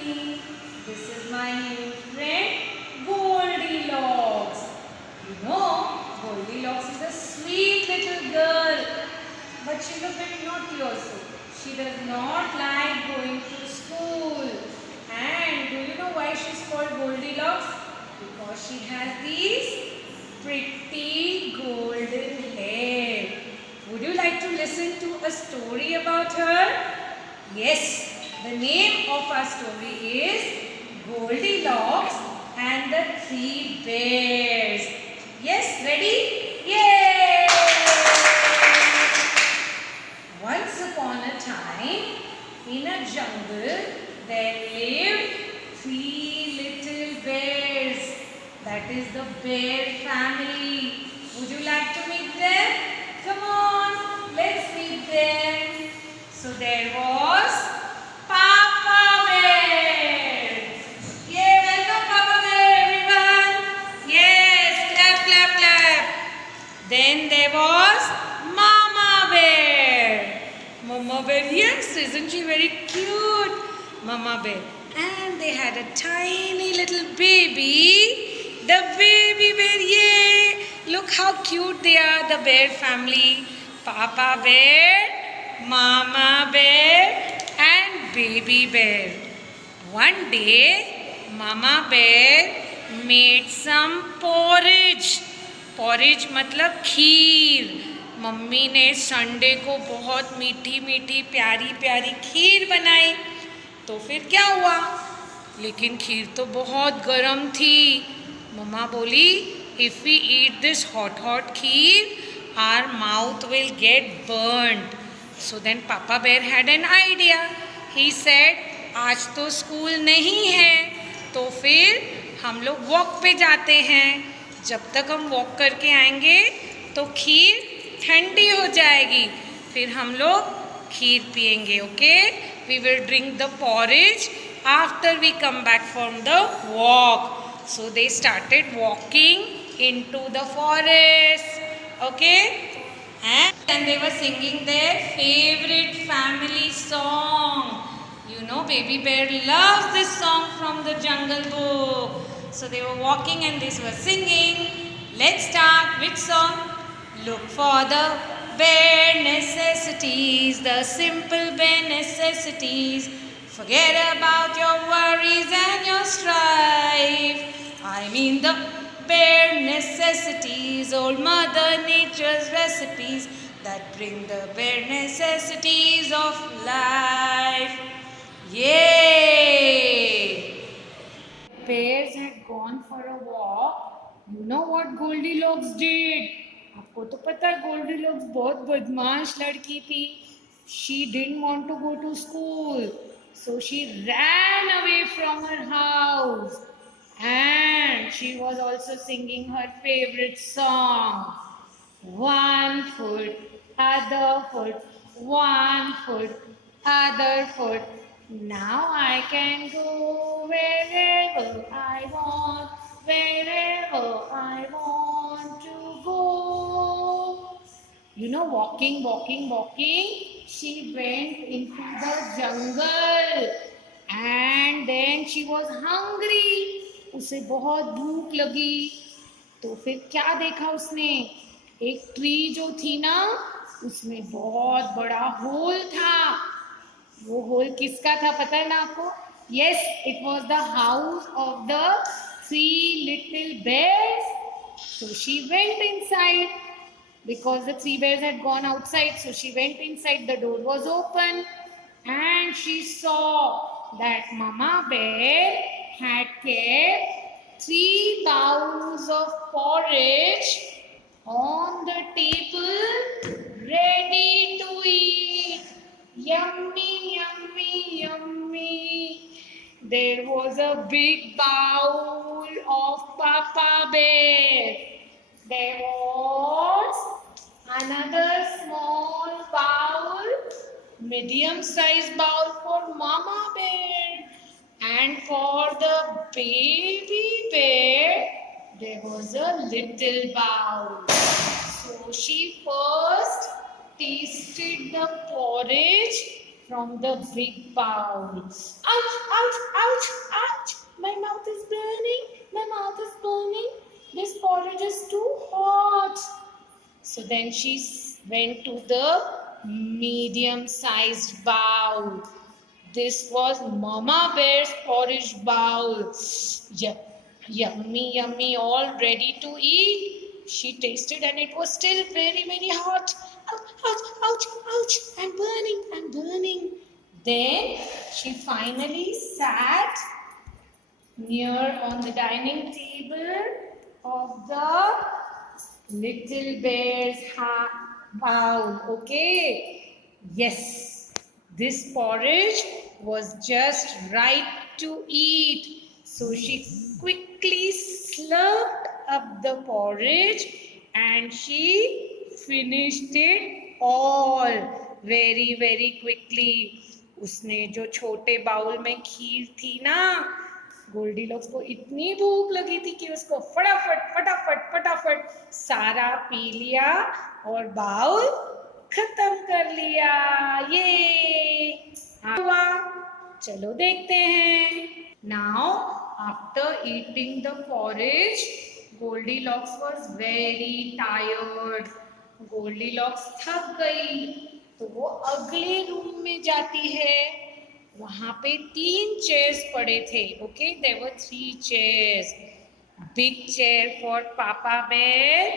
everybody. This is my new friend Goldilocks. You know, Goldilocks is a sweet little girl, but she's a bit naughty also. She does not like going to school. And do you know why she's called Goldilocks? Because she has these pretty golden hair. Would you like to listen to a story about her? Yes, the name of our story is Goldilocks and the Three Bears. Yes, ready? Yay! Once upon a time, in a jungle, there lived three little bears. That is the bear family. Would you like to meet them? Come on, let's meet them. So there was Papa Bear. Yay, welcome Papa Bear, everyone. Yes, clap, clap, clap. Then there was Mama Bear. Mama Bear, yes, isn't she very cute? Mama Bear. And they had a tiny little baby. The baby bear, yay. Look how cute they are, the bear family. Papa Bear, Mama Bear and Baby Bear. One day, Mama Bear made some porridge. Porridge मतलब खीर. Mummy ने Sunday को बहुत मीठी मीठी प्यारी प्यारी खीर बनाई. तो फिर क्या हुआ? लेकिन खीर तो बहुत गर्म थी. मम्मा बोली, if we eat this hot kheer, our mouth will get burnt. So then Papa Bear had an idea. He said, आज तो स्कूल नहीं है, तो फिर हम लोग वॉक पे जाते हैं. जब तक हम वॉक करके आएंगे तो खीर ठंडी हो जाएगी. फिर हम लोग खीर पिएंगे. Okay, we will drink the porridge after we come back from the walk. So they started walking into the forest. Okay. And they were singing their favorite family song. You know, Baby Bear loves this song from the Jungle Book. So they were walking and they were singing. Let's start. Which song? Look for the bare necessities, the simple bare necessities. Forget about your worries and your strife. I mean the bare necessities, old Mother Nature's recipes that bring the bare necessities of life. Yay! Bears had gone for a walk. You know what Goldilocks did? आपको तो पता है Goldilocks बहुत बदमाश लड़की थी. She didn't want to go to school, so she ran away from her house. And she was also singing her favorite song. One foot, other foot, one foot, other foot. Now I can go wherever I want, wherever I want to go. You know, walking, she went into the jungle. And then she was hungry. उसे बहुत भूख लगी. तो फिर क्या देखा उसने? एक ट्री जो थी ना, उसमें बहुत बड़ा होल था. वो होल किसका था पता है ना आपको? Yes, it was the house of the three little bears. So she went inside because the three bears had gone outside. So she went inside. The door was open and she saw that Mama Bear had kept 3 bowls of porridge on the table ready to eat. Yummy, yummy, yummy. There was a big bowl of Papa Bear. There was another small bowl, medium-sized bowl for Mama Bear. And for the baby bear, there was a little bowl. So she first tasted the porridge from the big bowl. Ouch, ouch, ouch, ouch! My mouth is burning. My mouth is burning. This porridge is too hot. So then she went to the medium-sized bowl. This was Mama Bear's porridge bowl. Yummy, yummy, all ready to eat. She tasted and it was still very, very hot. Ouch, ouch, ouch, ouch, I'm burning, I'm burning. Then she finally sat near on the dining table of the little bear's bowl. Okay. Yes, this porridge was just right to eat. So she quickly slurped up the porridge and she finished it all very, very quickly. उसने जो छोटे bowl में खीर थी ना, Goldilocks को इतनी भूख लगी थी कि उसको फटाफट फटाफट फटाफट सारा पी लिया और बाउल खत्म कर लिया। ये हुआ, चलो देखते हैं। Now after eating the porridge, Goldilocks was very tired. Goldilocks थक गई तो वो अगले रूम में जाती है। वहां पे 3 चेयर्स पड़े थे। Okay, there were 3 chairs. Big chair for papa bear,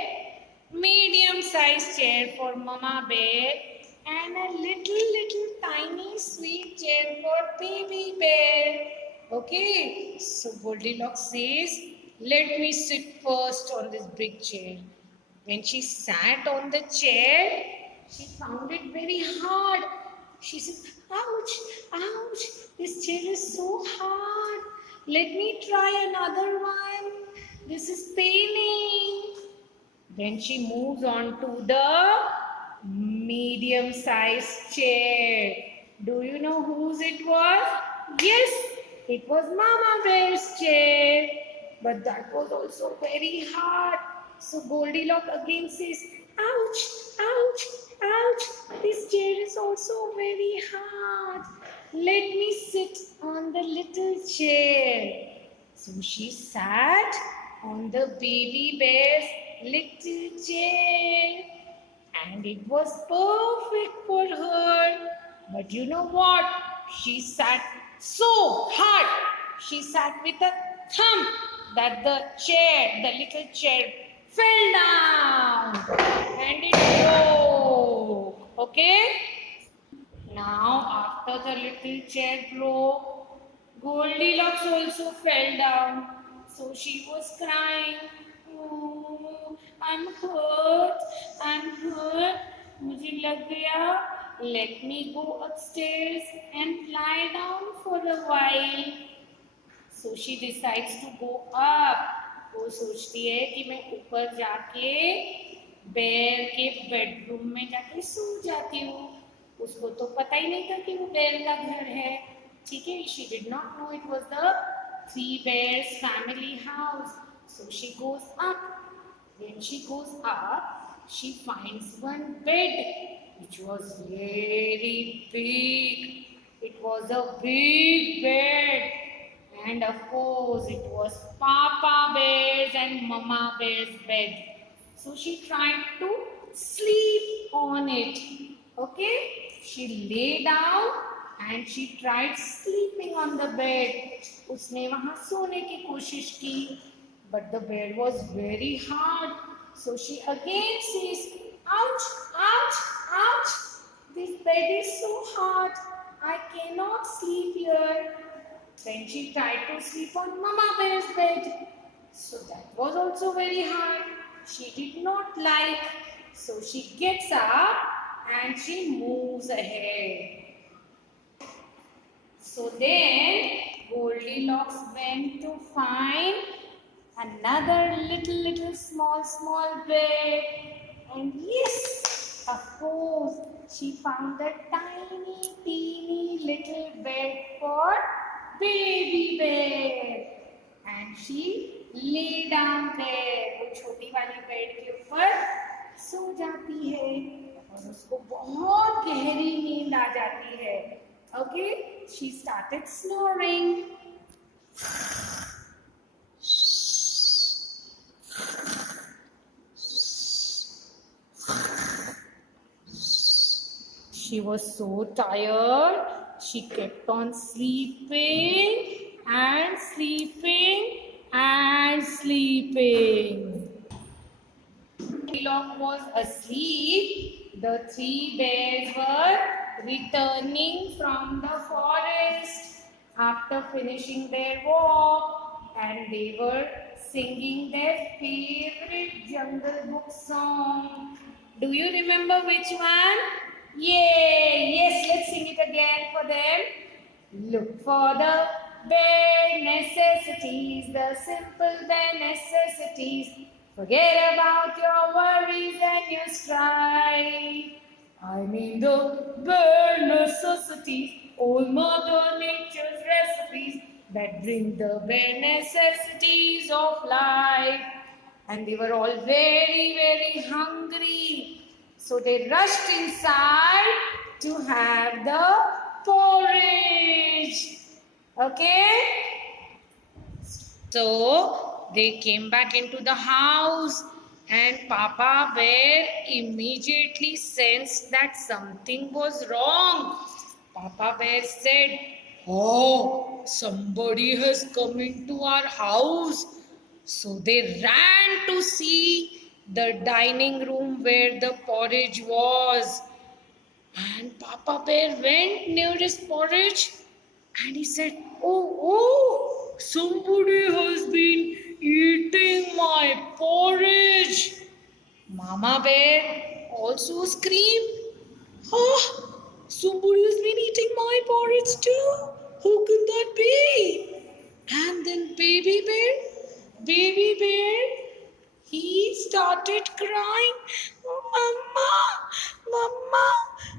medium size chair for mama bear and a little tiny sweet chair for baby bear. Okay, so Goldilocks says, let me sit first on this big chair. When she sat on the chair, she found it very hard. She said, ouch, ouch, this chair is so hard. Let me try another one. This is paining. Then she moves on to the medium-sized chair. Do you know whose it was? Yes, it was Mama Bear's chair. But that was also very hard. So Goldilocks again says, ouch, ouch, ouch, this chair is also very hard. Let me sit on the little chair. So she sat on the baby bear's little chair. And it was perfect for her. But you know what? She sat so hard. She sat with a thump that the chair, the little chair, fell down. And it broke. Okay? Now, after the little chair broke, Goldilocks also fell down. So she was crying. Oh, I'm hurt, I'm hurt, मुझे लग गया, let me go upstairs and lie down for a while. So she decides to go up. वो सोचती है कि मैं ऊपर जाके बेर के बेडरूम में जाके सो जाती हूँ। उसको तो पता ही नहीं था कि वो बेर का घर है, ठीक है? She did not know it was the 3 bears family house. So she goes up. When she goes up, she finds one bed which was very big. It was a big bed. And of course, it was Papa Bear's and Mama Bear's bed. So she tried to sleep on it. Okay? She lay down and she tried sleeping on the bed. उसने वहाँ सोने की कोशिश की. But the bed was very hard. So she again says, ouch, ouch, ouch. This bed is so hard. I cannot sleep here. Then she tried to sleep on Mama Bear's bed. So that was also very hard. She did not like. So she gets up and she moves ahead. So then Goldilocks went to find another little small bed, and yes, of course, she found a tiny teeny little bed for baby bear, and she lay down there. वो छोटी वाली bed के ऊपर सो जाती है और उसको बहुत गहरी नींद आ जाती है। Okay, she started snoring. She was so tired, she kept on sleeping and sleeping and sleeping. Goldilocks was asleep. The three bears were returning from the forest after finishing their walk, and they were singing their favorite Jungle Book song. Do you remember which one? Yay! Yes, let's sing it again for them. Look for the bare necessities, the simple bare necessities. Forget about your worries and your strife. I mean the bare necessities, all Mother Nature's recipes that bring the bare necessities of life. And they were all very, very hungry. So they rushed inside to have the porridge. Okay? So they came back into the house and Papa Bear immediately sensed that something was wrong. Papa Bear said, "Oh, somebody has come into our house." So they ran to see the dining room where the porridge was. And Papa Bear went near his porridge and he said, oh, somebody has been eating my porridge. Mama Bear also screamed, oh, somebody has been eating my porridge too. Who could that be? And then baby bear, he started crying, Mama,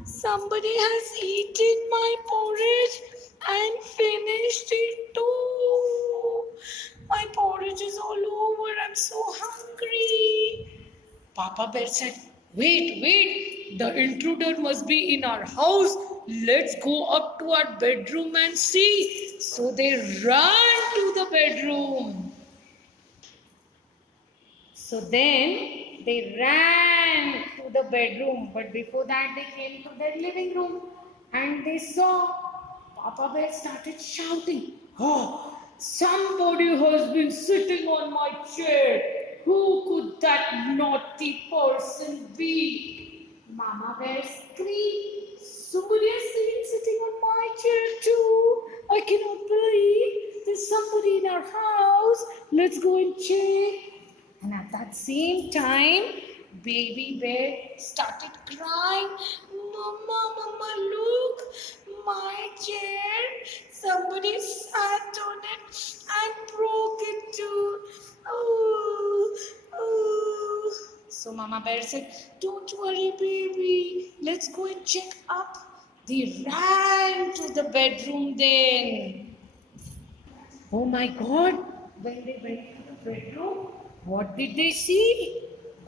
somebody has eaten my porridge and finished it too. My porridge is all over. I'm so hungry. Papa Bear said, wait, the intruder must be in our house. Let's go up to our bedroom and see. So they ran to the bedroom. So then they ran to the bedroom, but before that they came to their living room and they saw Papa Bear started shouting, oh, somebody has been sitting on my chair. Who could that naughty person be? Mama Bear screamed, somebody has been sitting on my chair too. I cannot believe there's somebody in our house. Let's go and check. And at that same time, baby bear started crying, Mama, look, my chair. Somebody sat on it and broke it too. Oh. So Mama Bear said, don't worry, baby. Let's go and check up. They ran to the bedroom then. Oh my God, when they went to the bedroom, what did they see?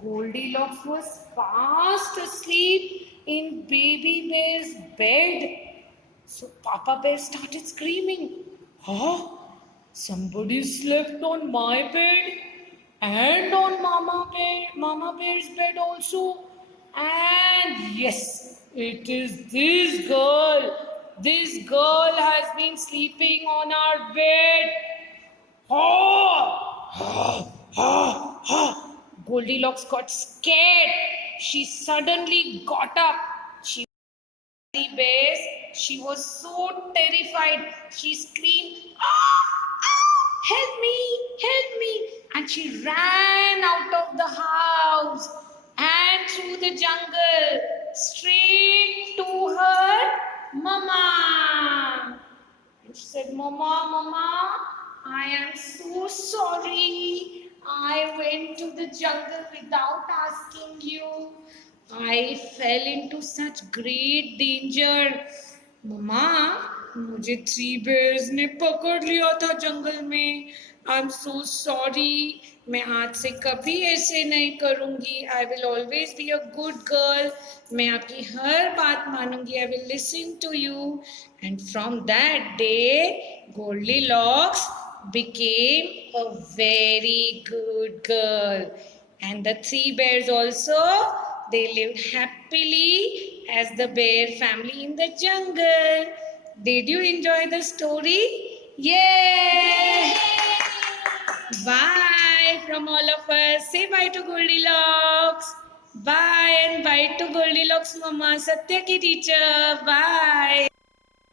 Goldilocks was fast asleep in baby bear's bed. So Papa Bear started screaming, huh? Somebody slept on my bed and on Mama Bear's bed also. And yes, it is this girl. This girl has been sleeping on our bed. Goldilocks got scared. She suddenly got up. She was so terrified. She screamed, help me. And she ran out of the house and through the jungle straight to her mama. And she said, Mama, I am so sorry. I went to the jungle without asking you. I fell into such great danger. मम्मा मुझे 3 bears ने पकड़ लिया था जंगल में. I am so sorry, मैं आज से कभी ऐसे नहीं करूँगी. I will always be a good girl. मैं आपकी हर बात मानूंगी. I will listen to you. And from that day Goldilocks became a very good girl. And the three bears also, they lived happily as the bear family in the jungle. Did you enjoy the story? Yay! Bye from all of us. Say bye to Goldilocks. Bye and bye to Goldilocks Mama, Satya ki teacher. Bye.